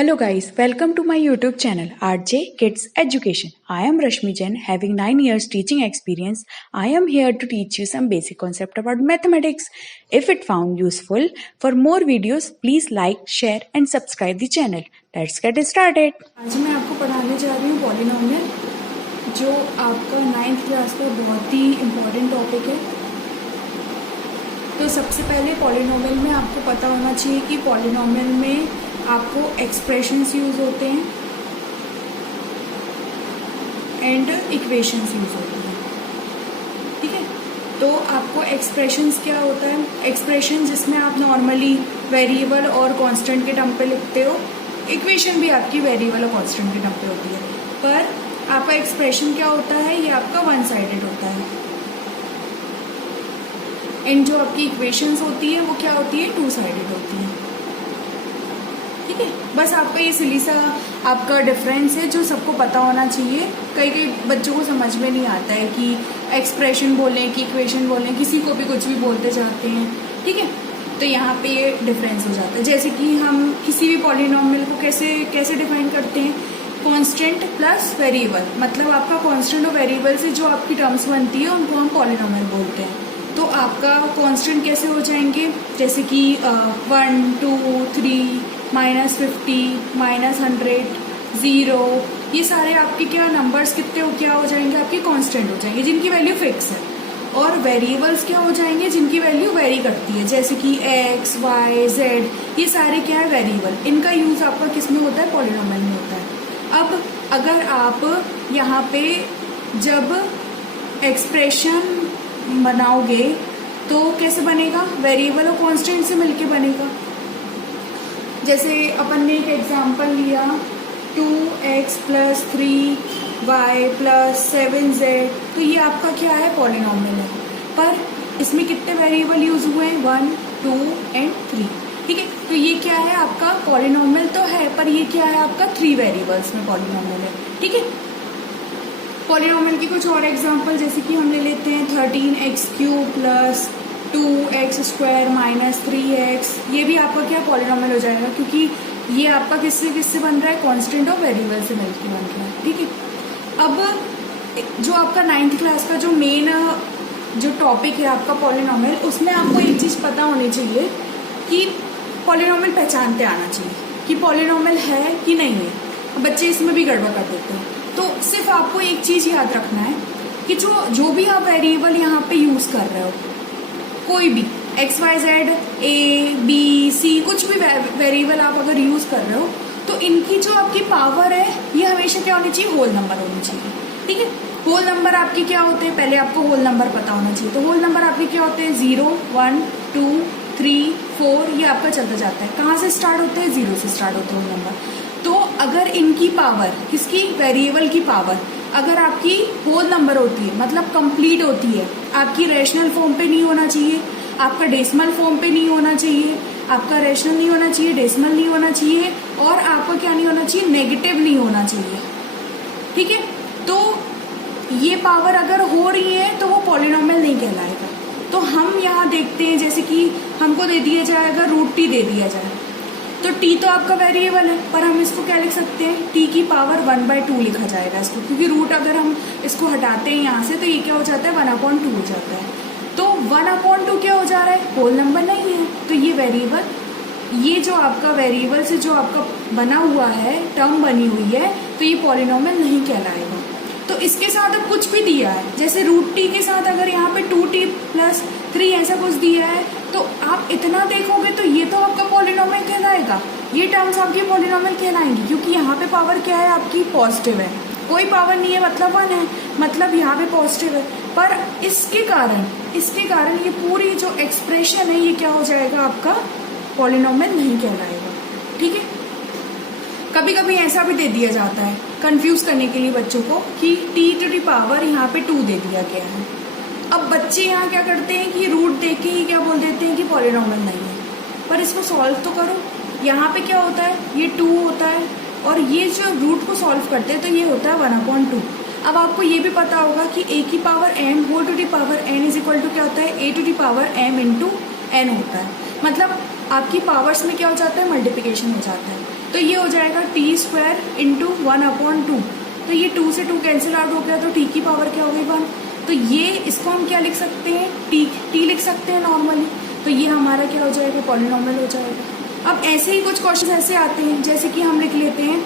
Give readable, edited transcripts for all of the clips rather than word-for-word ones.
Hello guys, welcome to my YouTube channel RJ Kids Education. I am Rashmi Jain, having 9 years teaching experience. I am here to teach you some basic concept about mathematics. If it found useful, for more videos, please like, share and subscribe the channel. Let's get started. आज मैं आपको पढ़ाने जा रही हूँ polynomial, जो आपका 9th class का बहुत ही इम्पोर्टेंट टॉपिक है। तो सबसे पहले पॉलिनोमियल में आपको पता होना चाहिए कि पॉलिनोमियल में आपको एक्सप्रेशंस यूज़ होते हैं एंड इक्वेशंस यूज़ होती हैं, ठीक है। तो आपको एक्सप्रेशंस क्या होता है? एक्सप्रेशन जिसमें आप नॉर्मली वेरिएबल और कांस्टेंट के टर्म पे लिखते हो। इक्वेशन भी आपकी वेरिएबल और कांस्टेंट के टर्म पे होती है, पर आपका एक्सप्रेशन क्या होता है? ये आपका वन साइडेड होता है। एंड जो आपकी इक्वेशंस होती है वो क्या होती है? टू साइडेड होती है, ठीक है। बस आपका ये सिली सा आपका डिफरेंस है जो सबको पता होना चाहिए। कई बच्चों को समझ में नहीं आता है कि एक्सप्रेशन बोलें कि इक्वेशन बोलें, किसी को भी कुछ भी बोलते जाते हैं, ठीक है। तो यहाँ पे ये डिफरेंस हो जाता है। जैसे कि हम किसी भी पॉलिनोमियल को कैसे डिफाइन करते हैं? कांस्टेंट प्लस वेरिएबल, मतलब आपका कांस्टेंट और वेरिएबल से जो आपकी टर्म्स बनती है उनको हम पॉलिनोमियल बोलते हैं। तो आपका कांस्टेंट कैसे हो जाएंगे? जैसे कि 1, 2, 3, -50, -100, 0, ये सारे आपके क्या नंबर्स कितने हो क्या हो जाएंगे? आपके कांस्टेंट हो जाएंगे जिनकी वैल्यू फिक्स है। और वेरिएबल्स क्या हो जाएंगे? जिनकी वैल्यू वेरी करती है, जैसे कि x, y, z, ये सारे क्या है? वेरिएबल। इनका यूज आपका किस में होता है? पॉलिनोमियल में होता है। अब अगर आप यहाँ पे जब एक्सप्रेशन बनाओगे तो कैसे बनेगा? वेरिएबल और कांस्टेंट से मिलके बनेगा। जैसे अपन ने एक एग्जांपल लिया 2x + 3y + 7z, तो ये आपका क्या है? पॉलिनोमियल है। पर इसमें कितने वेरिएबल यूज हुए हैं? 1, 2 एंड 3, ठीक है। तो ये क्या है? आपका पॉलिनोमियल तो है, पर ये क्या है? आपका 3 वेरिएबल्स में पॉलिनोमियल है, ठीक है। पॉलिनोमियल की कुछ और एग्जांपल, जैसे कि हम ले लेते हैं 13x³ + 2x² - 3x। ये भी आपका क्या? पॉलिनोमियल हो जाएगा, क्योंकि ये आपका किससे बन रहा है? कांस्टेंट और वेरिएबल से मिलकर बन रहा है, ठीक है। अब जो आपका 9th क्लास का जो मेन जो टॉपिक है आपका पॉलिनोमियल, उसमें आपको एक चीज़ पता होनी चाहिए कि पॉलिनोमियल पहचानते आना चाहिए कि पॉलिनोमियल है कि नहीं है। बच्चे इसमें भी गड़बड़ कर देते हैं। तो सिर्फ आपको एक चीज़ याद रखना है कि जो भी आप वेरिएबल यहाँ पे यूज़ कर रहे हो, कोई भी x, y, z, a, b, c, कुछ भी वेरिएबल आप अगर यूज़ कर रहे हो, तो इनकी जो आपकी पावर है ये हमेशा क्या होनी चाहिए? होल नंबर होनी चाहिए, ठीक है। होल नंबर आपके क्या होते हैं? पहले आपको होल नंबर पता होना चाहिए। तो होल नंबर आपके क्या होते हैं? 0, 1, 2, 3, 4, ये आपका चलता जाता है। कहाँ से स्टार्ट होते हैं? 0 से स्टार्ट होते हैं होल नंबर। तो अगर इनकी पावर, किसकी? वेरिएबल की पावर अगर आपकी होल नंबर होती है, मतलब कंप्लीट होती है, आपकी रैशनल फॉर्म पे नहीं होना चाहिए, आपका डेसिमल फॉर्म पे नहीं होना चाहिए, आपका रैशनल नहीं होना चाहिए, डेसिमल नहीं होना चाहिए, और आपका क्या नहीं होना चाहिए? नेगेटिव नहीं होना चाहिए, ठीक है। तो ये पावर अगर हो रही है तो वो पॉलिनोमियल नहीं कहलाएगा। तो हम यहाँ देखते हैं, जैसे कि हमको दे दिया जाए, अगर √t दे दिया जाए, तो t तो आपका वेरिएबल है, पर हम इसको क्या लिख सकते हैं? t की पावर 1/2 लिखा जाएगा इसको, क्योंकि रूट अगर हम इसको हटाते हैं यहाँ से तो ये क्या हो जाता है? 1/2 हो जाता है। तो 1/2 क्या हो जा रहा है? होल नंबर नहीं है। तो ये वेरिएबल, ये जो आपका वेरिएबल से जो आपका बना हुआ है, टर्म बनी हुई है, तो ये पॉलिनोमियल नहीं कहलाएगा। तो इसके साथ अब कुछ भी दिया है, जैसे √t के साथ अगर यहाँ पे 2t + 3 ऐसा कुछ दिया है, तो आप इतना देखोगे तो ये तो आपका पॉलिनोमियल कहलाएगा, ये टर्म्स आपकी पॉलिनोमियल कहलाएंगी, क्योंकि यहाँ पे पावर क्या है? आपकी पॉजिटिव है। कोई पावर नहीं है मतलब 1 है, मतलब यहाँ पे पॉजिटिव है। पर इसके कारण ये पूरी जो एक्सप्रेशन है ये क्या हो जाएगा? आपका पॉलिनोमियल नहीं कहलाएगा, ठीक है। कभी कभी ऐसा भी दे दिया जाता है कंफ्यूज करने के लिए बच्चों को कि t⁻ यहाँ पे 2 दे दिया गया है। अब बच्चे यहाँ क्या करते हैं कि रूट देख के ही क्या बोल देते हैं कि पॉलिनोमियल नहीं है, पर इसको सॉल्व तो करो। यहाँ पे क्या होता है? ये 2 होता है, और ये जो रूट को सॉल्व करते हैं तो ये होता है 1/2। अब आपको ये भी पता होगा कि a की power m whole to the power n is equal to क्या होता है? a to the power m into n होता है। मतलब आपकी पावर्स में क्या हो जाता है, मल्टीप्लिकेशन हो जाता है। तो ये हो जाएगा टी स्क्वायर इंटू 1/2। तो ये 2 से 2 कैंसिल आउट हो गया, तो टी की पावर क्या हो गई 1। तो ये इसको हम क्या लिख सकते हैं, टी लिख सकते हैं नॉर्मली। तो ये हमारा क्या हो जाएगा, पॉलिनॉमियल हो जाएगा। अब ऐसे ही कुछ क्वेश्चन ऐसे आते हैं, जैसे कि हम लिख लेते हैं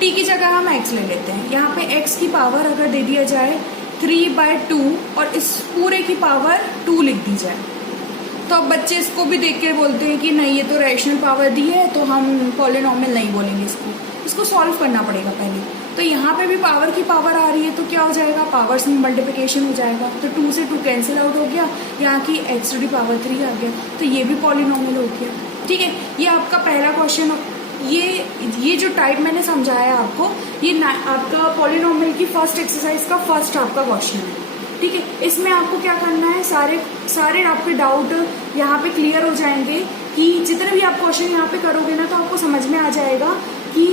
टी की जगह हम एक्स ले लेते हैं। यहाँ पे एक्स की पावर अगर दे दिया जाए 3/2 और इस पूरे की पावर 2 लिख दी जाए, तो अब बच्चे इसको भी देख के बोलते हैं कि नहीं ये तो रैशनल पावर दी है, तो हम पॉलिनॉमियल नहीं बोलेंगे, इसको सॉल्व करना पड़ेगा पहले। तो यहाँ पे भी पावर की पावर आ रही है, तो क्या हो जाएगा, पावर्स में मल्टीप्लिकेशन हो जाएगा। तो 2 से 2 कैंसिल आउट हो गया, यहाँ की x टू दी पावर 3 आ गया, तो ये भी पॉलिनॉमियल हो गया। ठीक है, ये आपका पहला क्वेश्चन। ये जो टाइप मैंने समझाया आपको, ये आपका पॉलिनॉमियल की फर्स्ट एक्सरसाइज का फर्स्ट आपका क्वेश्चन है। ठीक है, इसमें आपको क्या करना है, सारे आपके डाउट यहाँ पे क्लियर हो जाएंगे कि जितने भी आप क्वेश्चन यहाँ पे करोगे ना, तो आपको समझ में आ जाएगा कि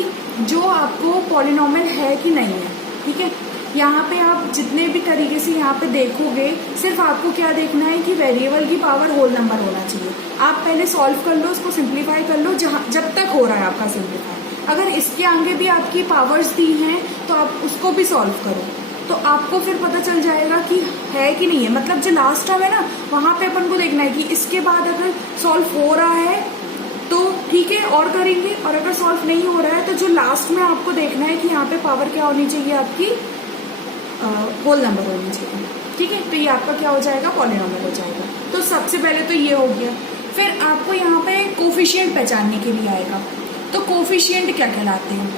जो आपको पॉलिनॉमियल है कि नहीं है। ठीक है, यहाँ पे आप जितने भी तरीके से यहाँ पे देखोगे, सिर्फ आपको क्या देखना है कि वेरिएबल की पावर होल नंबर होना चाहिए। आप पहले सॉल्व कर लो, उसको सिंप्लीफाई कर लो जब तक हो रहा है आपका सिंप्लीफाई। अगर इसके आगे भी आपकी पावर्स दी हैं तो आप उसको भी सॉल्व करो, तो आपको फिर पता चल जाएगा कि है कि नहीं है। मतलब जो लास्ट टर्म है ना, वहाँ पे अपन को देखना है कि इसके बाद अगर सॉल्व हो रहा है तो ठीक है और करेंगे, और अगर सॉल्व नहीं हो रहा है तो जो लास्ट में आपको देखना है कि यहाँ पे पावर क्या होनी चाहिए, आपकी होल नंबर होनी चाहिए। ठीक है, तो ये आपका क्या हो जाएगा, पॉलिनॉमियल हो जाएगा। तो सबसे पहले तो ये हो गया। फिर आपको यहाँ पे कोफिशिएंट पहचानने के लिए आएगा। तो कोफिशिएंट क्या कहलाते हैं,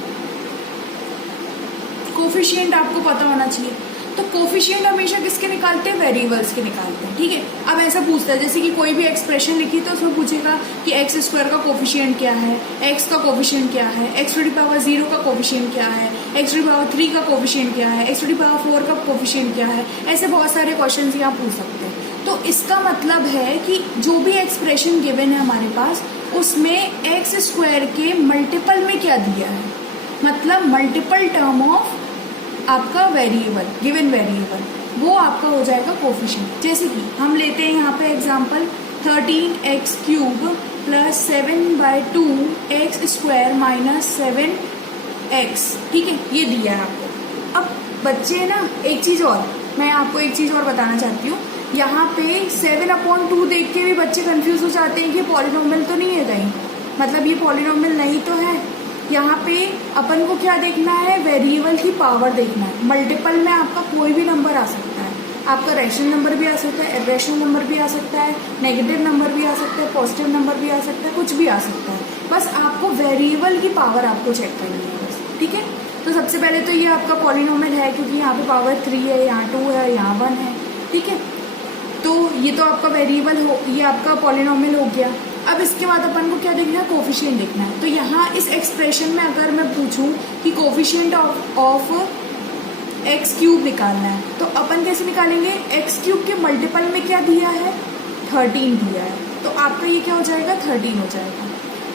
कोफिशिएंट आपको पता होना चाहिए। तो कोफिशिएंट हमेशा किसके निकालते हैं, वेरिएबल्स के निकालते हैं। ठीक है, अब ऐसा पूछता है जैसे कि कोई भी एक्सप्रेशन लिखी तो उसमें पूछेगा कि एक्स स्क्वायर का कोफिशिएंट क्या है, एक्स का कोफिशिएंट क्या है, एक्स टू दी पावर 0 का कोफिशिएंट क्या है, एक्स टू दी पावर 3 का कोफिशिएंट क्या है, एक्स टू दी पावर 4 का कोफिशिएंट क्या है। ऐसे बहुत सारे क्वेश्चन यहाँ पूछ सकते हैं। तो इसका मतलब है कि जो भी एक्सप्रेशन गिवन है हमारे पास, उसमें एक्स स्क्वायर के मल्टीपल में क्या दिया है, मतलब मल्टीपल टर्म ऑफ आपका वेरिएबल, गिवन वेरिएबल, वो आपका हो जाएगा कोफिशिएंट। जैसे कि हम लेते हैं यहाँ पे example 13x³ plus 7/2 x square minus 7x। ठीक है, ये दिया है आपको। अब बच्चे ना, एक चीज़ और मैं आपको एक चीज़ और बताना चाहती हूँ। यहाँ पे 7/2 देख के भी बच्चे कंफ्यूज हो जाते हैं कि पॉलिनॉमियल तो नहीं है कहीं, मतलब ये पॉलिनॉमियल नहीं तो है। यहाँ पे अपन को क्या देखना है, वेरिएबल की पावर देखना है। मल्टीपल में आपका कोई भी नंबर आ सकता है, आपका रैशनल नंबर भी आ सकता है, इर्रेशनल नंबर भी आ सकता है, नेगेटिव नंबर भी आ सकता है, पॉजिटिव नंबर भी आ सकता है, कुछ भी आ सकता है। बस आपको वेरिएबल की पावर आपको चेक करनी है बस। ठीक है, तो सबसे पहले तो ये आपका पॉलिनॉमियल है, क्योंकि यहाँ पे पावर 3 है, यहाँ 2 है, यहाँ 1 है। ठीक है, तो ये तो आपका वेरिएबल हो, ये आपका पॉलिनॉमियल हो गया। अब इसके बाद अपन को क्या देखना है, कोफिशिएंट देखना है। तो यहाँ इस एक्सप्रेशन में अगर मैं पूछूं कि कोफिशिएंट ऑफ x³ निकालना है, तो अपन कैसे निकालेंगे, x³ के मल्टीपल में क्या दिया है, 13 दिया है, तो आपका ये क्या हो जाएगा, 13 हो जाएगा।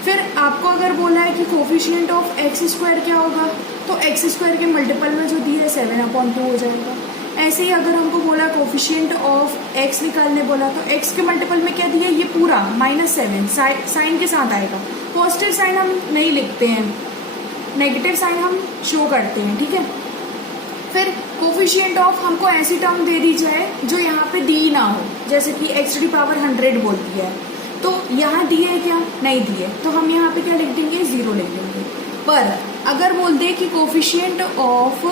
फिर आपको अगर बोला है कि कोफिशिएंट ऑफ x² क्या होगा, तो x² के मल्टीपल में जो दिया है 7/2 हो जाएगा। ऐसे ही अगर हमको बोला कोफिशिएंट ऑफ x निकालने बोला, तो x के मल्टीपल में क्या दिया है, ये पूरा -7 साइन के साथ आएगा। पॉजिटिव साइन हम नहीं लिखते हैं, नेगेटिव साइन हम शो करते हैं। ठीक है, फिर कोफिशिएंट ऑफ हमको ऐसी टर्म दे दी जाए जो यहाँ पे दी ना हो, जैसे कि x टू दी पावर 100 बोल दिया है, तो यहाँ दिए है क्या, नहीं दिए, तो हम यहाँ पे क्या लिख देंगे, 0 लिख देंगे। पर अगर बोल दे कि coefficient of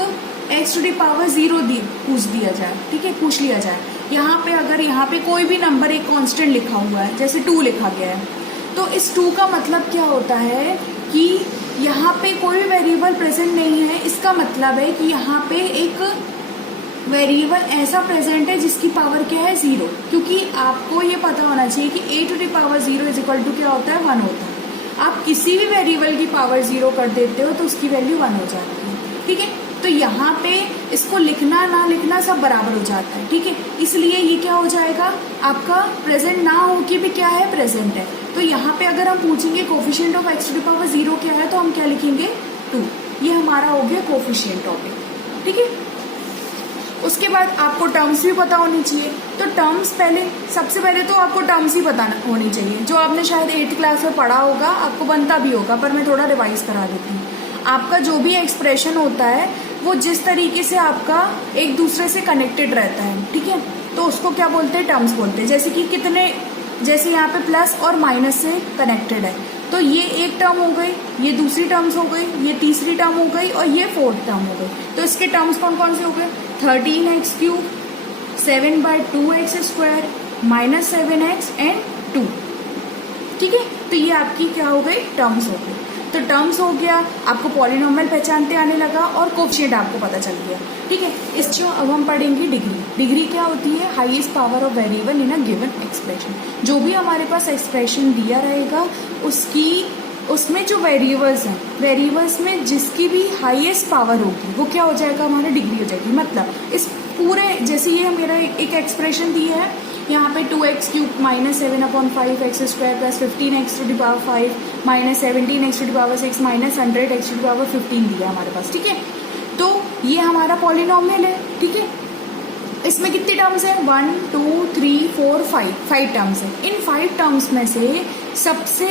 x to the power 0 पूछ दिया जाए, ठीक है, पूछ लिया जाए, यहाँ पे अगर यहाँ पे कोई भी नंबर एक कांस्टेंट लिखा हुआ है, जैसे 2 लिखा गया है, तो इस 2 का मतलब क्या होता है कि यहाँ पे कोई भी वेरिएबल प्रेजेंट नहीं है। इसका मतलब है कि यहाँ पे एक वेरिएबल ऐसा प्रेजेंट है जिसकी पावर क्या है, 0, क्योंकि आपको ये पता होना चाहिए कि a to the power 0 is equal to क्या होता है, 1 होता है। आप किसी भी वेरिएबल की पावर 0 कर देते हो तो उसकी वैल्यू 1 हो जाती है। ठीक है, तो यहाँ पे इसको लिखना ना लिखना सब बराबर हो जाता है। ठीक है, इसलिए ये क्या हो जाएगा, आपका प्रेजेंट ना हो के भी क्या है, प्रेजेंट है। तो यहाँ पे अगर हम पूछेंगे coefficient of x to the power 0 क्या है, तो हम क्या लिखेंगे, 2। ये हमारा हो गया कोफिशिएंट टॉपिक। ठीक है, उसके बाद आपको टर्म्स भी पता होनी चाहिए। तो टर्म्स पहले, सबसे पहले तो आपको टर्म्स ही पता होनी चाहिए, जो आपने शायद 8th क्लास में पढ़ा होगा, आपको बनता भी होगा, पर मैं थोड़ा रिवाइज करा देती हूँ। आपका जो भी एक्सप्रेशन होता है वो जिस तरीके से आपका एक दूसरे से कनेक्टेड रहता है, ठीक है, तो उसको क्या बोलते हैं, टर्म्स बोलते हैं। जैसे कि कितने, जैसे यहाँ पे प्लस और माइनस से कनेक्टेड है, तो ये एक टर्म हो गई, ये दूसरी टर्म्स हो गई, ये तीसरी टर्म हो गई और ये 4th टर्म हो गई। तो इसके टर्म्स कौन कौन से हो गए, 13x³ 7/2x² -7x एंड 2, ठीक है। तो ये आपकी क्या हो गई, टर्म्स हो गई। तो टर्म्स हो गया, आपको पॉलिनोमियल पहचानते आने लगा और कोफिशिएंट आपको पता चल गया, ठीक है। इसको अब हम पढ़ेंगे डिग्री। डिग्री क्या होती है, highest power of variable in a given expression. जो भी हमारे पास एक्सप्रेशन दिया रहेगा उसमें जो वेरिएबल्स हैं, वेरिएबल्स में जिसकी भी हाईएस्ट पावर होगी वो क्या हो जाएगा, हमारा डिग्री हो जाएगी। मतलब इस पूरे, जैसे ये मेरा एक एक्सप्रेशन दिया है, यहाँ पे 2x³ -7/5x² + 15x⁵ -17x⁶ -100x⁵15 दिया हमारे पास, ठीक है। तो ये हमारा पॉलिनोमियल है, ठीक है। इसमें कितनी टर्म्स है, 1 2 3 4 5 टर्म्स है। इन 5 टर्म्स में से सबसे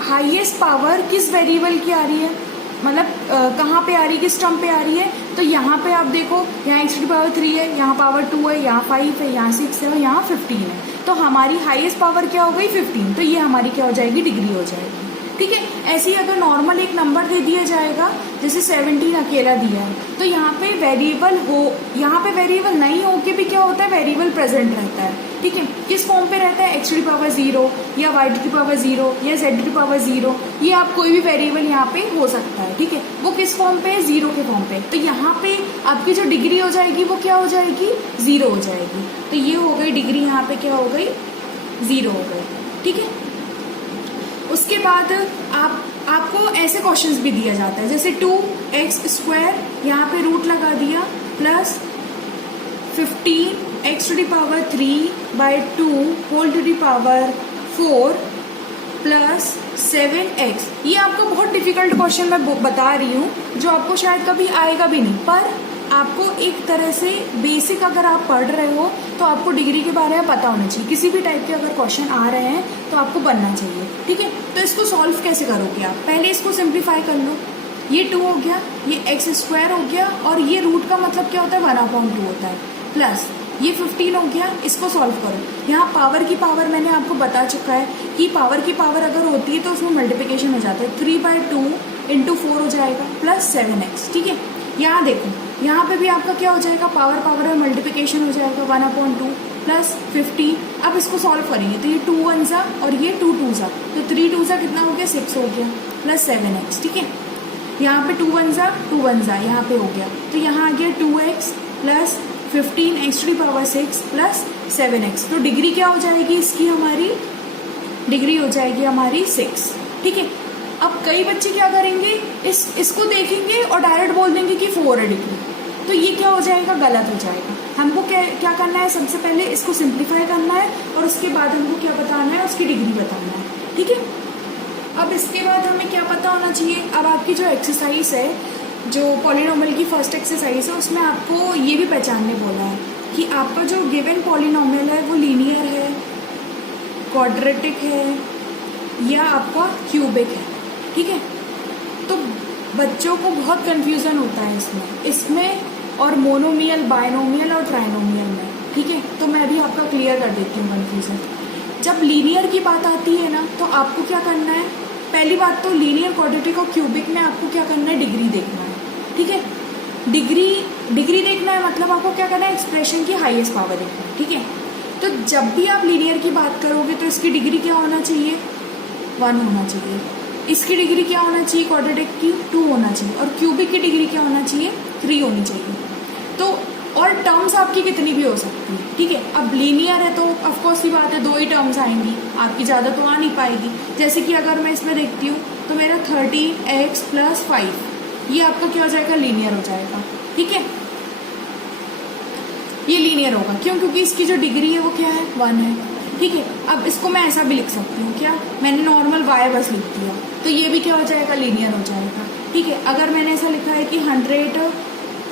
हाईएस्ट पावर किस वेरिएबल की आ रही है, मतलब कहाँ पे आ रही है, किस टर्म पे आ रही है। तो यहाँ पे आप देखो, यहाँ x³ है, यहाँ पावर 2 है, यहाँ 5 है, यहाँ 6 है और यहाँ 15 है। तो हमारी हाईएस्ट पावर क्या हो गई, 15। तो ये हमारी क्या हो जाएगी, डिग्री हो जाएगी, ठीक है। ऐसे ही अगर नॉर्मल एक नंबर दे दिया जाएगा, जैसे 17 अकेला दिया है, तो यहाँ पे वेरिएबल हो, यहाँ पे वेरिएबल नहीं हो के भी क्या होता है, वेरिएबल प्रेजेंट रहता है, ठीक है। किस फॉर्म पे रहता है, x⁻0 या y⁻0 या z⁻0, ये आप कोई भी वेरिएबल यहाँ पे हो सकता है, ठीक है। वो किस फॉर्म पे है, 0 के फॉर्म पे। तो यहाँ पे आपकी जो डिग्री हो जाएगी वो क्या हो जाएगी, 0 हो जाएगी। तो ये हो गई डिग्री, यहाँ पे क्या हो गई, 0 हो गई, ठीक है। उसके बाद आपको ऐसे क्वेश्चंस भी दिया जाता है, जैसे 2x², यहाँ पे रूट लगा दिया, प्लस 15x⁴/2 प्लस 7x। ये आपको बहुत डिफिकल्ट क्वेश्चन मैं बता रही हूँ, जो आपको शायद कभी आएगा भी नहीं, पर आपको एक तरह से बेसिक अगर आप पढ़ रहे हो तो आपको डिग्री के बारे में पता होना चाहिए। किसी भी टाइप के अगर क्वेश्चन आ रहे हैं तो आपको बनना चाहिए, ठीक है। तो इसको सॉल्व कैसे करोगे आप, पहले इसको सिंप्लीफाई कर लो। ये 2 हो गया, ये x² हो गया, और ये रूट का मतलब क्या होता है, 1/2 होता है, प्लस ये 15 हो गया। इसको सॉल्व करो। यहाँ पावर की पावर मैंने आपको बता चुका है कि पावर की पावर अगर होती है तो उसमें मल्टीप्लिकेशन हो जाता है, 3/2 × 4 हो जाएगा, प्लस 7x, ठीक है। यहाँ देखो, यहाँ पे भी आपका क्या हो जाएगा, पावर में मल्टीप्लिकेशन हो जाएगा, 1/2 प्लस 50। अब इसको सॉल्व करेंगे तो ये 2 1 और ये 2 2 तो 3 2 कितना हो गया, 6 हो गया, प्लस 7x, ठीक है। यहाँ पे 2 1 2 1 यहाँ पे हो गया, तो यहाँ आ गया 2x plus 15x⁶ plus 7x। तो डिग्री क्या हो जाएगी इसकी, हमारी डिग्री हो जाएगी हमारी 6, ठीक है। अब कई बच्चे क्या करेंगे, इसको देखेंगे और डायरेक्ट बोल देंगे कि 4 है डिग्री, तो ये क्या हो जाएगा, गलत हो जाएगा। हमको क्या करना है, सबसे पहले इसको सिंप्लीफाई करना है और उसके बाद हमको क्या बताना है, उसकी डिग्री बताना है, ठीक है। अब इसके बाद हमें क्या पता होना चाहिए, अब आपकी जो एक्सरसाइज है, जो पॉलिनोमियल की फर्स्ट एक्सरसाइज है, उसमें आपको ये भी पहचानने बोला है कि आपका जो गिवन पॉलिनोमियल है वो लीनियर है, क्वाड्रेटिक है या आपका क्यूबिक है, ठीक है। तो बच्चों को बहुत कंफ्यूजन होता है इसमें और मोनोमियल, बायनोमियल और ट्राइनोमियल में, ठीक है। तो मैं भी आपका क्लियर कर देती हूँ कंफ्यूजन। जब लीनियर की बात आती है ना, तो आपको क्या करना है, पहली बात तो लीनियर, क्वाड्रेटिक और क्यूबिक में आपको क्या करना है, डिग्री देखना है, ठीक है। डिग्री देखना है मतलब आपको क्या करना है, एक्सप्रेशन की हाईएस्ट पावर देखना है, ठीक है। तो जब भी आप लीनियर की बात करोगे तो इसकी डिग्री क्या होना चाहिए, 1 होना चाहिए। इसकी डिग्री क्या होना चाहिए, क्वाड्रेटिक की 2 होना चाहिए, और क्यूबिक की डिग्री क्या होना चाहिए, 3 होनी चाहिए। तो और टर्म्स आपकी कितनी भी हो सकती है, ठीक है। अब लीनियर है तो ऑफकोर्स की बात है 2 ही टर्म्स आएंगी, आपकी ज़्यादा तो आ नहीं पाएगी। जैसे कि अगर मैं इसमें देखती हूँ तो मेरा 13x + 5, ये आपका क्या हो जाएगा, लीनियर हो जाएगा, ठीक है। ये लीनियर होगा, क्योंकि इसकी जो डिग्री है वो क्या है, 1 है, ठीक है। अब इसको मैं ऐसा भी लिख सकती हूँ, क्या, मैंने नॉर्मल y बस लिख दिया, तो ये भी क्या हो जाएगा, लीनियर हो जाएगा, ठीक है। अगर मैंने ऐसा लिखा है कि 100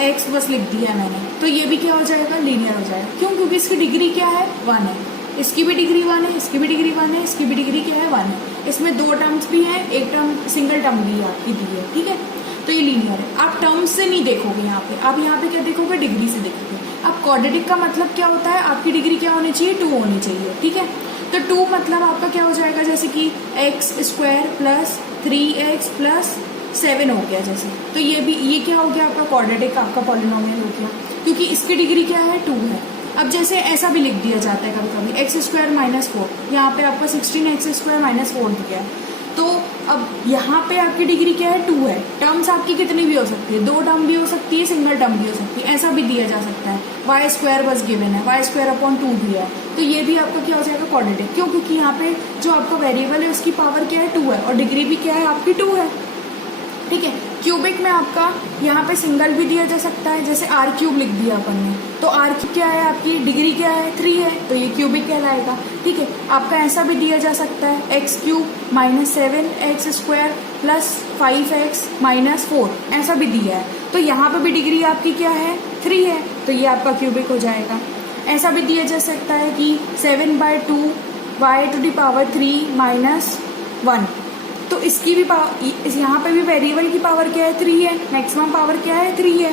x बस लिख दिया है मैंने, तो ये भी क्या हो जाएगा, लीनियर हो जाएगा। क्यों? क्योंकि इसकी डिग्री क्या है, 1 है, इसकी भी डिग्री 1 है, इसकी भी डिग्री 1 है, इसकी भी डिग्री क्या है, 1 है। इसमें 2 टर्म्स भी हैं, एक टर्म सिंगल टर्म भी आपकी दी है, ठीक है। तो ये लीनियर है। आप टर्म्स से नहीं देखोगे यहाँ पे, आप यहाँ पे क्या देखोगे, डिग्री से देखोगे। अब क्वाड्रेटिक का मतलब क्या होता है, आपकी डिग्री क्या होनी चाहिए, 2 होनी चाहिए, ठीक है। तो 2 मतलब आपका क्या हो जाएगा, जैसे कि x² प्लस 3x प्लस 7 हो गया जैसे, तो ये क्या हो गया आपका क्वाड्रेटिक, आपका पॉलिनोमियल हो गया, क्योंकि इसकी डिग्री क्या है, 2 है। अब जैसे ऐसा भी लिख दिया जाता है कभी कभी, x² माइनस 4, यहाँ पे आपका 16x² माइनस 4 दिया है, तो अब यहाँ पे आपकी डिग्री क्या है, 2 है। टर्म्स आपकी कितनी भी हो सकती है, 2 टर्म भी हो सकती है, सिंगल टर्म भी हो सकती है, ऐसा भी दिया जा सकता है। y² बस गिवन है, y²/2 भी है, तो ये भी आपका क्या हो जाएगा, क्वाड्रेटिक। क्यों? क्योंकि यहाँ पे जो आपका वेरिएबल है उसकी पावर क्या है, 2 है, और डिग्री भी क्या है आपकी, 2 है, ठीक है। क्यूबिक में आपका यहाँ पे सिंगल भी दिया जा सकता है, जैसे r³ लिख दिया अपन ने, तो r³ क्या है आपकी डिग्री क्या है, 3 है, तो ये क्यूबिक कहलाएगा, ठीक है। आपका ऐसा भी दिया जा सकता है, x³ minus 7x² plus 5x minus 4, ऐसा भी दिया है, तो यहाँ पे भी डिग्री आपकी क्या है, 3 है, तो ये आपका क्यूबिक हो जाएगा। ऐसा भी दिया जा सकता है कि 7/2 y³ माइनस 1, तो इसकी भी यहाँ पे भी वेरिएबल की पावर क्या है, 3 है, मैक्सिमम पावर क्या है, 3 है,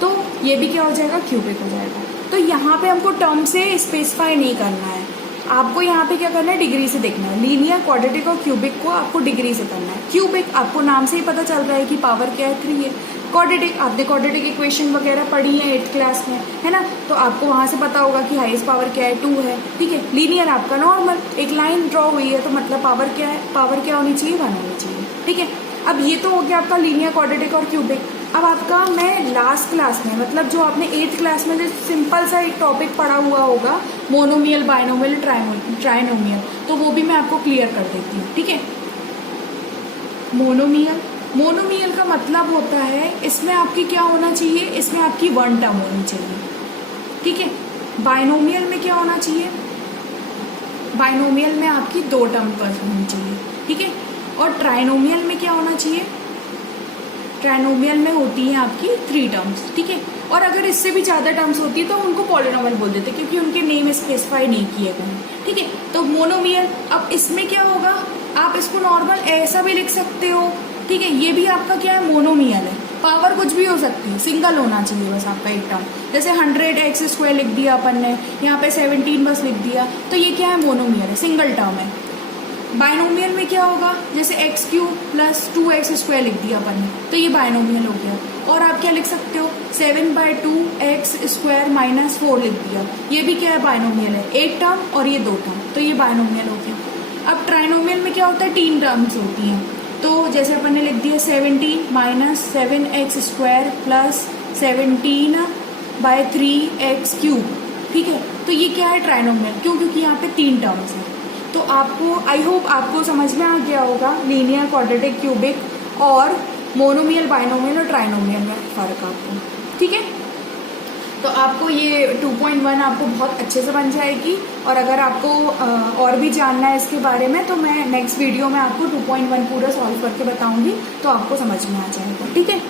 तो ये भी क्या हो जाएगा, क्यूबिक हो जाएगा। तो यहाँ पे हमको टर्म से स्पेसिफाई नहीं करना है, आपको यहाँ पे क्या करना है, डिग्री से देखना है। लीनियर, क्वाड्रेटिक और क्यूबिक को आपको डिग्री से करना है। क्यूबिक आपको नाम से ही पता चल रहा है कि पावर क्या है, 3 है। क्वाड्रेटिक आपने क्वाड्रेटिक इक्वेशन वगैरह पढ़ी है 8th क्लास में, है ना, तो आपको वहाँ से पता होगा कि हाईएस्ट पावर क्या है, 2 है, ठीक है। लीनियर आपका नॉर्मल एक लाइन ड्रॉ हुई है, तो मतलब पावर क्या है, पावर क्या होनी चाहिए, 1 होनी चाहिए, ठीक है। अब ये तो हो गया आपका लीनियर, क्वाड्रेटिक और क्यूबिक। अब आपका मैं लास्ट क्लास में, मतलब जो आपने 8th क्लास में जो सिंपल सा एक टॉपिक पढ़ा हुआ होगा, मोनोमियल, बाइनोमियल, ट्राइनोमियल, तो वो भी मैं आपको क्लियर कर देती हूँ, ठीक है। मोनोमियल का मतलब होता है, इसमें आपकी क्या होना चाहिए, इसमें आपकी 1 टर्म होनी चाहिए, ठीक है। बाइनोमियल में क्या होना चाहिए, बाइनोमियल में आपकी 2 टर्म पर होनी चाहिए, ठीक है। और ट्राइनोमियल में क्या होना चाहिए, ट्राइनोमियल में होती है आपकी 3 टर्म्स, ठीक है। और अगर इससे भी ज़्यादा टर्म्स होती है तो उनको पॉलिनोमियल बोल देते हैं, क्योंकि उनके नेम स्पेसिफाई नहीं किए गए हैं, ठीक है। तो मोनोमियल, अब इसमें क्या होगा, आप इसको नॉर्मल ऐसा भी लिख सकते हो, ठीक है। ये भी आपका क्या है, मोनोमियल है, पावर कुछ भी हो सकती है, सिंगल होना चाहिए बस आपका एक टर्म, जैसे 100x² लिख दिया अपन ने, यहाँ पे 17 बस लिख दिया, तो ये क्या है, मोनोमियल है, सिंगल टर्म है। बाइनोमियल में क्या होगा, जैसे x³ प्लस 2x² लिख दिया अपन ने, तो ये बाइनोमियल हो गया। और आप क्या लिख सकते हो, 7/2x² माइनस 4 लिख दिया, ये भी क्या है, बाइनोमियल है, एक टर्म और ये 2 टर्म, तो ये बाइनोमियल हो गया। अब ट्राइनोमियल में क्या होता है, 3 टर्म्स होती हैं, तो जैसे अपन ने लिख दिया 17 माइनस 7x² प्लस 17/3x³, ठीक है। तो ये क्या है, ट्राइनोमियल, क्यों? क्योंकि यहाँ पे 3 टर्म्स हैं। तो आपको, आई होप आपको समझ में आ गया होगा लीनियर, क्वाड्रेटिक, क्यूबिक और मोनोमियल, बाइनोमियल और ट्राइनोमियल में फर्क आपको, ठीक है। तो आपको ये 2.1 आपको बहुत अच्छे से बन जाएगी, और अगर आपको और भी जानना है इसके बारे में, तो मैं नेक्स्ट वीडियो में आपको 2.1 पूरा सॉल्व करके बताऊंगी, तो आपको समझ में आ जाएगा, ठीक है।